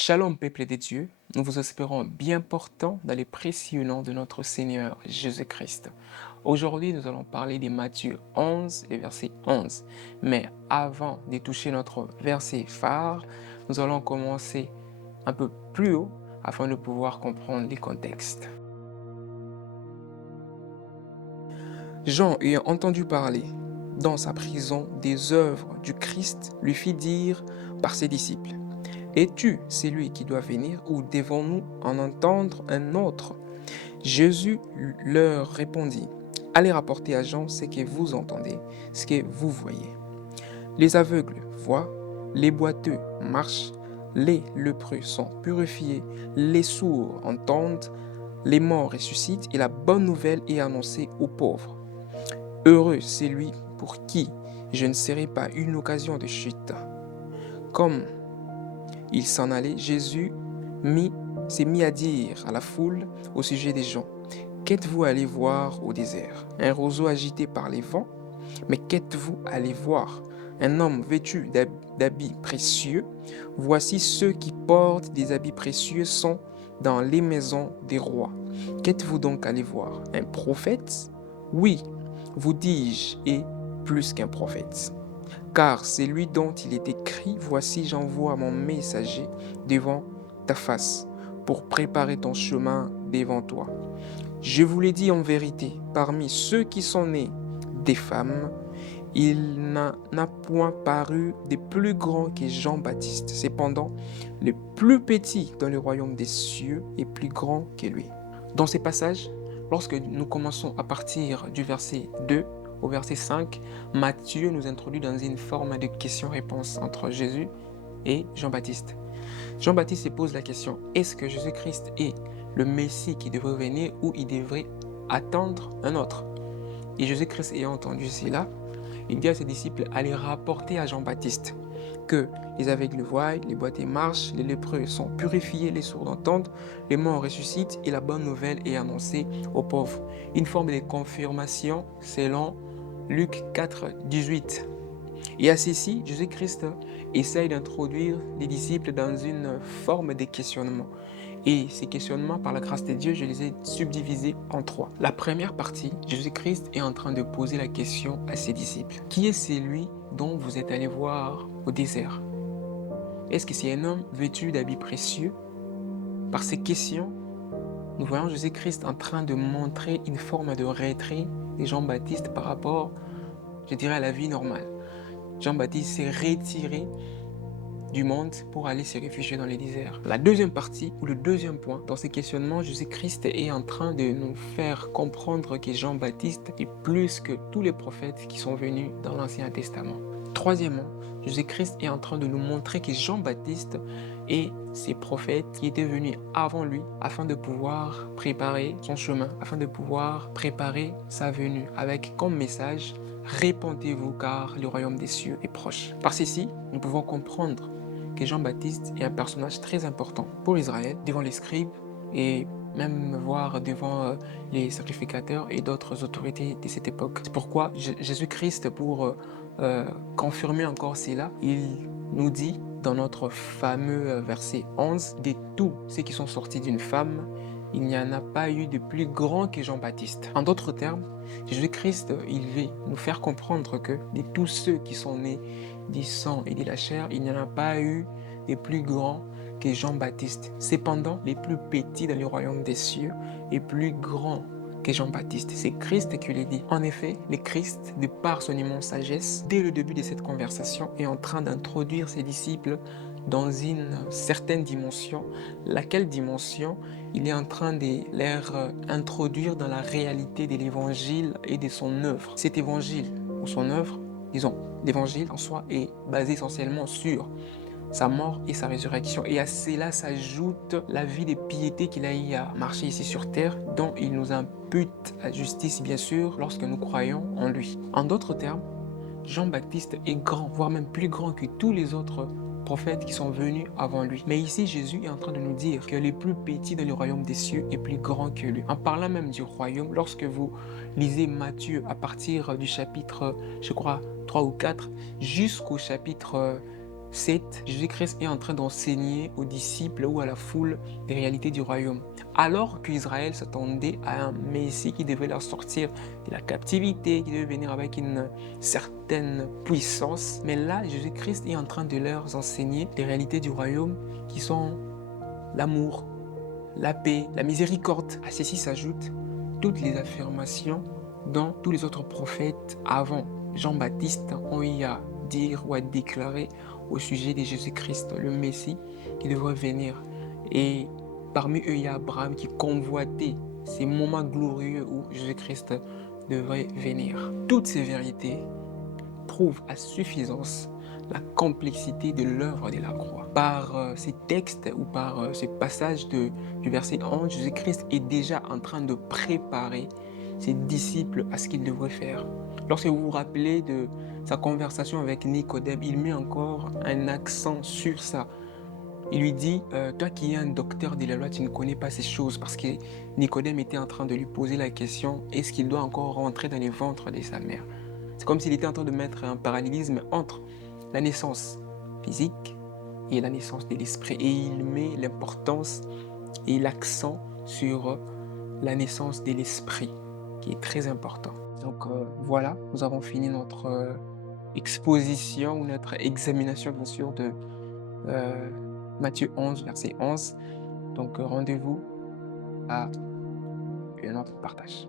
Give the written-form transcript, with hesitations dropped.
Shalom, peuple de Dieu, nous vous espérons bien portants dans les précieux noms de notre Seigneur Jésus-Christ. Aujourd'hui, nous allons parler de Matthieu 11 et verset 11. Mais avant de toucher notre verset phare, nous allons commencer un peu plus haut afin de pouvoir comprendre les contextes. Jean, ayant entendu parler dans sa prison des œuvres du Christ, lui fit dire par ses disciples: Es-tu celui qui doit venir ou devons-nous en entendre un autre? Jésus leur répondit: Allez rapporter à Jean ce que vous entendez, ce que vous voyez. Les aveugles voient, les boiteux marchent, les lépreux sont purifiés, les sourds entendent, les morts ressuscitent et la bonne nouvelle est annoncée aux pauvres. Heureux celui pour qui je ne serai pas une occasion de chute. Comme il s'en allait, Jésus s'est mis à dire à la foule au sujet des gens: Qu'êtes-vous allé voir au désert? Un roseau agité par les vents? Mais qu'êtes-vous allé voir? Un homme vêtu d'habits précieux? Voici ceux qui portent des habits précieux sont dans les maisons des rois. Qu'êtes-vous donc allé voir? Un prophète? Oui, vous dis-je, et plus qu'un prophète. Car c'est lui dont il est écrit: Voici, j'envoie mon messager devant ta face pour préparer ton chemin devant toi. Je vous l'ai dit en vérité, parmi ceux qui sont nés des femmes, il n'en a point paru des plus grands que Jean-Baptiste. Cependant, le plus petit dans le royaume des cieux est plus grand que lui. Dans ces passages, lorsque nous commençons à partir du verset 2 au verset 5, Matthieu nous introduit dans une forme de question-réponse entre Jésus et Jean-Baptiste. Jean-Baptiste se pose la question: est-ce que Jésus-Christ est le Messie qui devrait venir ou il devrait attendre un autre? Et Jésus-Christ ayant entendu cela, il dit à ses disciples: allez rapporter à Jean-Baptiste que les aveugles voient, les boiteux marchent, les lépreux sont purifiés, les sourds entendent, les morts ressuscitent et la bonne nouvelle est annoncée aux pauvres. Une forme de confirmation selon Luc 4, 18. Et à ceci, Jésus-Christ essaye d'introduire les disciples dans une forme de questionnement. Et ces questionnements, par la grâce de Dieu, je les ai subdivisés en trois. La première partie, Jésus-Christ est en train de poser la question à ses disciples: Qui est celui dont vous êtes allé voir au désert? Est-ce que c'est un homme vêtu d'habits précieux? Par ces questions, nous voyons Jésus-Christ en train de montrer une forme de retrait de Jean-Baptiste par rapport, je dirais, à la vie normale. Jean-Baptiste s'est retiré du monde pour aller se réfugier dans les déserts. La deuxième partie, ou le deuxième point, dans ces questionnements, Jésus-Christ est en train de nous faire comprendre que Jean-Baptiste est plus que tous les prophètes qui sont venus dans l'Ancien Testament. Troisièmement, Jésus-Christ est en train de nous montrer que Jean-Baptiste et ces prophètes qui étaient venus avant lui afin de pouvoir préparer son chemin, afin de pouvoir préparer sa venue, avec comme message: répentez-vous car le royaume des cieux est proche. Par ceci, nous pouvons comprendre que Jean-Baptiste est un personnage très important pour Israël, devant les scribes et même voir devant les sacrificateurs et d'autres autorités de cette époque. C'est pourquoi Jésus-Christ, pour confirmer encore cela, il nous dit dans notre fameux verset 11: de tous ceux qui sont sortis d'une femme, il n'y en a pas eu de plus grand que Jean-Baptiste. En d'autres termes, Jésus-Christ, il veut nous faire comprendre que de tous ceux qui sont nés du sang et de la chair, il n'y en a pas eu de plus grand que Jean-Baptiste. Cependant, les plus petits dans le royaume des cieux est plus grand que Jean-Baptiste. C'est Christ qui le dit. En effet, le Christ, de par son immense sagesse, dès le début de cette conversation, est en train d'introduire ses disciples dans une certaine dimension. Laquelle dimension? Il est en train de les introduire dans la réalité de l'évangile et de son œuvre. Cet évangile ou son œuvre, disons, l'évangile en soi est basé essentiellement sur sa mort et sa résurrection. Et à cela s'ajoute la vie de piété qu'il a eu à marcher ici sur terre, dont il nous impute la justice, bien sûr, lorsque nous croyons en lui. En d'autres termes, Jean-Baptiste est grand, voire même plus grand que tous les autres prophètes qui sont venus avant lui. Mais ici, Jésus est en train de nous dire que le plus petit dans le royaume des cieux est plus grand que lui. En parlant même du royaume, lorsque vous lisez Matthieu à partir du chapitre, je crois, 3 ou 4, jusqu'au chapitre 7, Jésus-Christ est en train d'enseigner aux disciples ou à la foule les réalités du royaume. Alors qu'Israël s'attendait à un Messie qui devait leur sortir de la captivité, qui devait venir avec une certaine puissance. Mais là, Jésus-Christ est en train de leur enseigner les réalités du royaume qui sont l'amour, la paix, la miséricorde. À ceci s'ajoutent toutes les affirmations dont tous les autres prophètes avant Jean-Baptiste ont eu à dire ou à déclarer au sujet de Jésus-Christ, le Messie qui devrait venir. Et parmi eux, il y a Abraham qui convoitait ces moments glorieux où Jésus-Christ devrait venir. Toutes ces vérités prouvent à suffisance la complexité de l'œuvre de la croix. Par ces textes ou par ces passages du verset 11, Jésus-Christ est déjà en train de préparer ses disciples à ce qu'ils devraient faire. Lorsque vous vous rappelez de sa conversation avec Nicodème, il met encore un accent sur ça. Il lui dit, toi qui es un docteur de la loi, tu ne connais pas ces choses, parce que Nicodème était en train de lui poser la question, est-ce qu'il doit encore rentrer dans les ventres de sa mère? C'est comme s'il était en train de mettre un parallélisme entre la naissance physique et la naissance de l'esprit. Et il met l'importance et l'accent sur la naissance de l'esprit, qui est très important. Donc voilà, nous avons fini notre exposition ou notre examination, bien sûr, de Matthieu 11, verset 11. Donc rendez-vous à un autre partage.